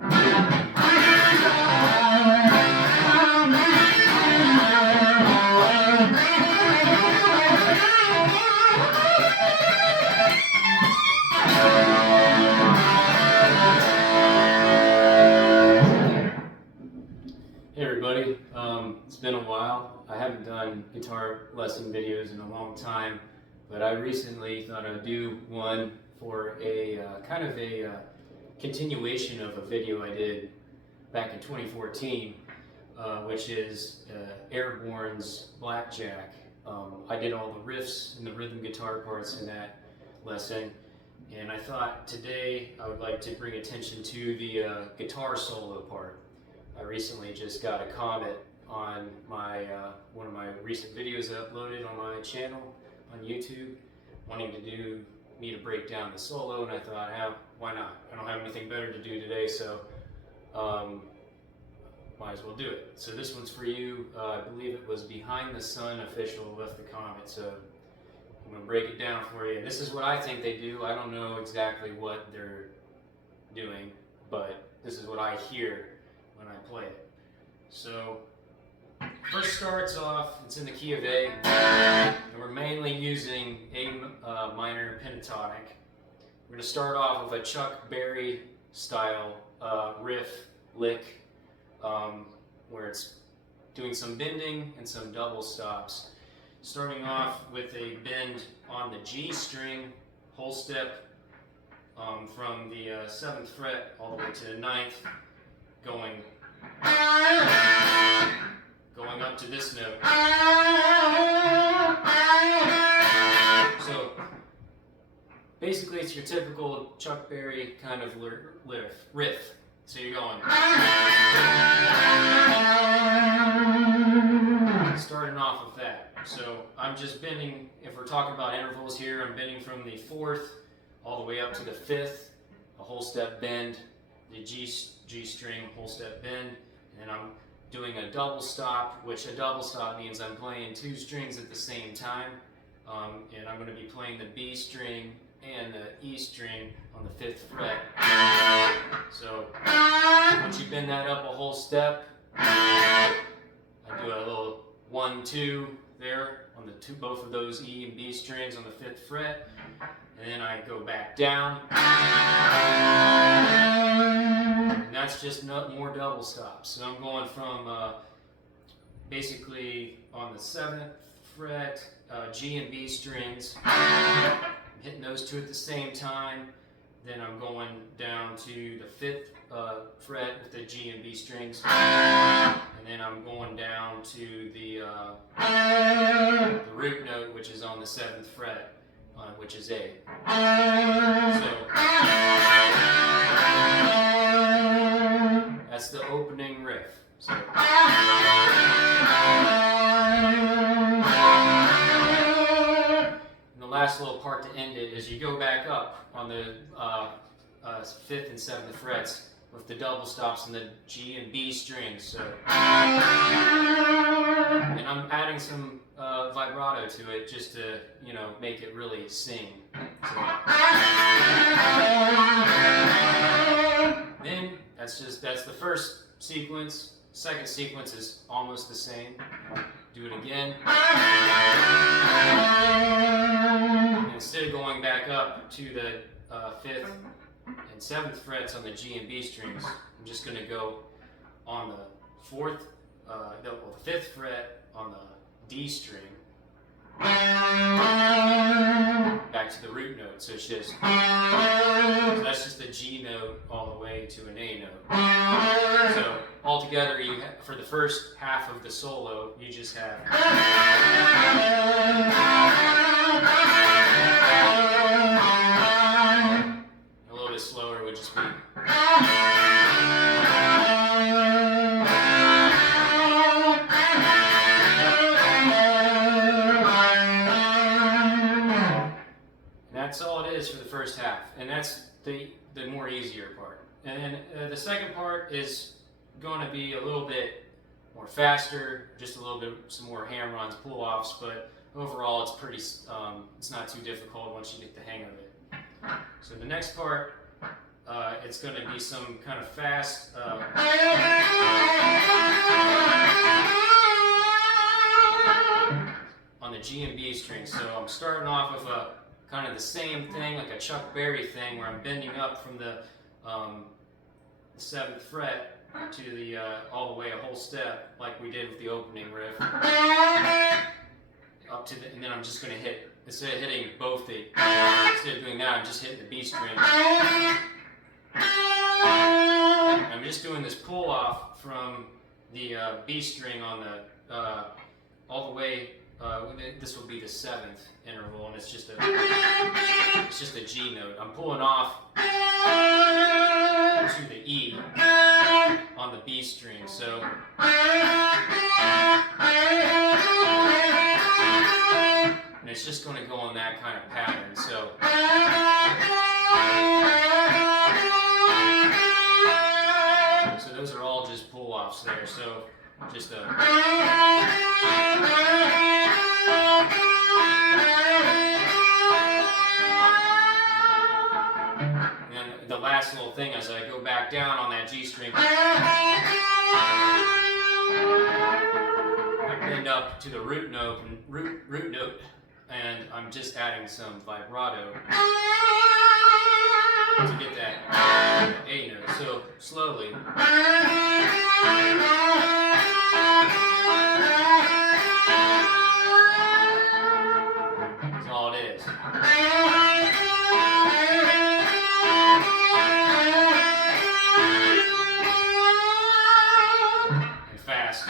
Hey everybody, it's been a while. I haven't done guitar lesson videos in a long time, but I recently thought I'd do one for a kind of a continuation of a video I did back in 2014, which is Airbourne's Blackjack. I did all the riffs and the rhythm guitar parts in that lesson, and I thought today I would like to bring attention to the guitar solo part. I recently just got a comment on my one of my recent videos I uploaded on my channel on YouTube, wanting me to break down the solo, and I thought, why not? I don't have anything better to do today, so might as well do it. So this one's for you. I believe it was Behind the Sun Official left the comment, so I'm going to break it down for you. And this is what I think they do. I don't know exactly what they're doing, but this is what I hear when I play it. So first starts off, it's in the key of A, and we're mainly using A minor pentatonic. We're going to start off with a Chuck Berry style riff lick, where it's doing some bending and some double stops. Starting off with a bend on the G string, whole step from the 7th fret all the way to the 9th, going up to this note. So basically it's your typical Chuck Berry kind of riff. So you're going starting off with that. So I'm just bending, if we're talking about intervals here, I'm bending from the 4th all the way up to the 5th, a whole step bend, the G string, whole step bend, and I'm doing a double stop, which a double stop means I'm playing 2 strings at the same time, and I'm going to be playing the B string and the E string on the 5th fret. So once you bend that up a whole step, I do a little 1, 2 there on the both of those E and B strings on the 5th fret, and then I go back down, and that's just more double stops. So I'm going from basically on the 7th fret, G and B strings, hitting those 2 at the same time. Then I'm going down to the 5th fret with the G and B strings, and then I'm going down to the root note, which is on the 7th fret, which is A. So that's the opening riff. So last little part to end it is you go back up on the 5th and 7th frets with the double stops and the G and B strings. So, and I'm adding some vibrato to it just to, make it really sing. So, then that's the first sequence. Second sequence is almost the same. Do it again. And instead of going back up to the 5th and 7th frets on the G and B strings, I'm just going to go on the 5th fret on the D string, back to the root note. So it's just, so that's just a G note all the way to an A note. So altogether, for the first half of the solo, you just have a little bit slower would just be. That's all it is for the first half, and that's the more easier part. And then the second part is going to be a little bit more faster, just a little bit, some more hammer-ons, pull-offs, but overall it's pretty, it's not too difficult once you get the hang of it. So the next part it's going to be some kind of fast on the G and B string. So I'm starting off with a kind of the same thing, like a Chuck Berry thing, where I'm bending up from the 7th fret to the all the way a whole step, like we did with the opening riff, up to the, and then I'm just going to hit, instead of hitting both the, instead of doing that, I'm just hitting the B string. And I'm just doing this pull off from the B string on the all the way. This will be the 7th interval, and it's just a G note. I'm pulling off to the E on the B string. So and it's just going to go on that kind of pattern. So those are all just pull offs there. So just a. And the last little thing as I go back down on that G string, I bend up to the root note, and I'm just adding some vibrato to get that A note. So slowly. That's all it is. And fast.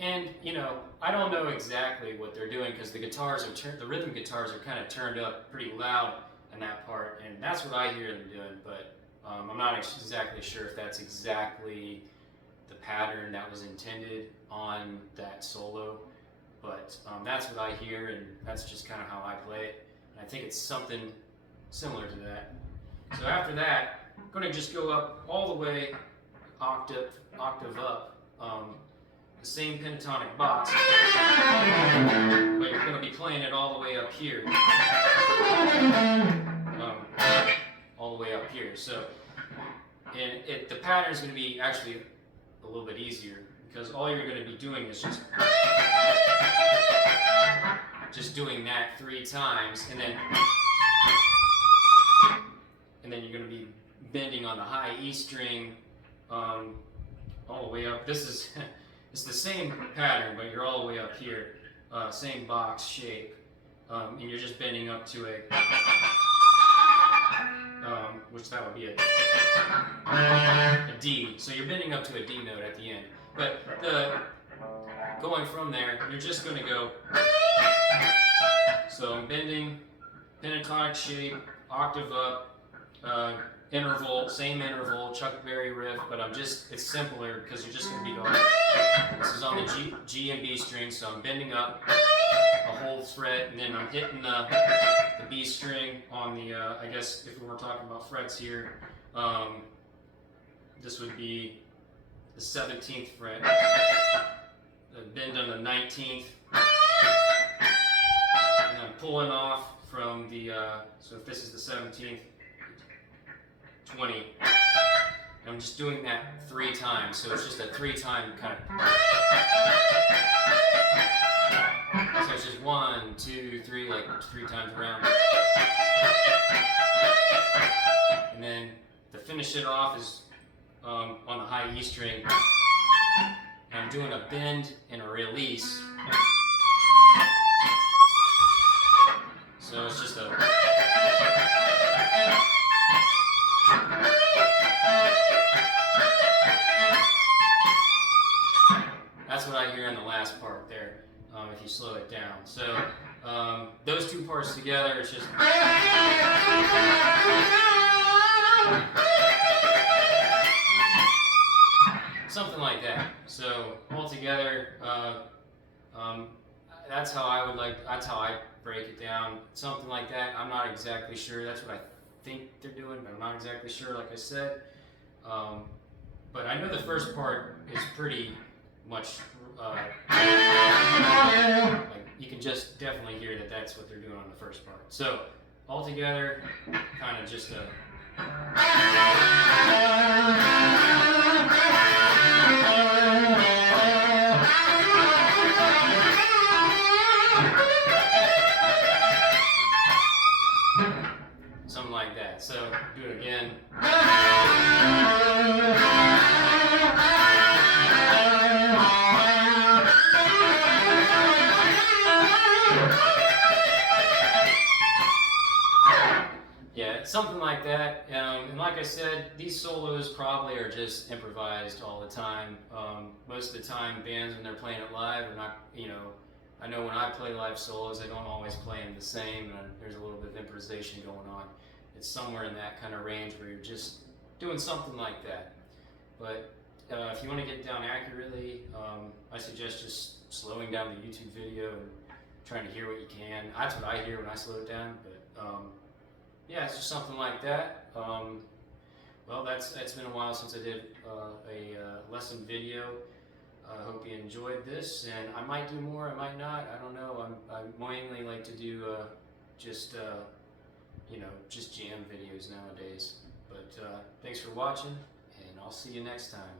And you know, I don't know exactly what they're doing because the guitars are the rhythm guitars are kind of turned up pretty loud in that part, and that's what I hear them doing. But I'm not exactly sure if that's exactly the pattern that was intended on that solo. But that's what I hear, and that's just kind of how I play it. And I think it's something similar to that. So after that, I'm going to just go up all the way, octave up. The same pentatonic box, but you're going to be playing it all the way up here, all the way up here. So, and the pattern is going to be actually a little bit easier because all you're going to be doing is just doing that 3 times, and then you're going to be bending on the high E string all the way up. This is it's the same pattern, but you're all the way up here, same box shape, and you're just bending up to a, which that would be a D. So you're bending up to a D note at the end. But going from there, you're just going to go. So I'm bending, pentatonic shape, octave up, interval, same interval, Chuck Berry riff, but it's simpler because you're just going to be going. This is on the G and B string, so I'm bending up a whole fret, and then I'm hitting the B string on the, I guess if we were talking about frets here, this would be the 17th fret, bend on the 19th, and I'm pulling off from the, so if this is the 17th, 20. And I'm just doing that 3 times, so it's just a 3-time kind of. So it's just 1, 2, 3, like 3 times around. And then to finish it off is on the high E string. And I'm doing a bend and a release. So it's just a. That's what I hear in the last part there, if you slow it down. So those 2 parts together, it's just something like that. So all together, that's how I break it down. Something like that. I'm not exactly sure. That's what I think they're doing, but I'm not exactly sure. Like I said. But I know the first part is pretty much, like you can just definitely hear that that's what they're doing on the first part. So all together, kind of just a. Something like that. So do it again. Yeah, something like that. And like I said, these solos probably are just improvised all the time. Most of the time, bands, when they're playing it live, are not, I know when I play live solos, I don't always play them the same, and there's a little bit of improvisation going on. It's somewhere in that kind of range where you're just doing something like that. But if you want to get down accurately, I suggest just slowing down the YouTube video and trying to hear what you can. That's what I hear when I slow it down. But yeah, it's just something like that. Well, it's been a while since I did a lesson video. I hope you enjoyed this, and I might do more, I might not, I don't know. I mainly like to do just jam videos nowadays. But thanks for watching, and I'll see you next time.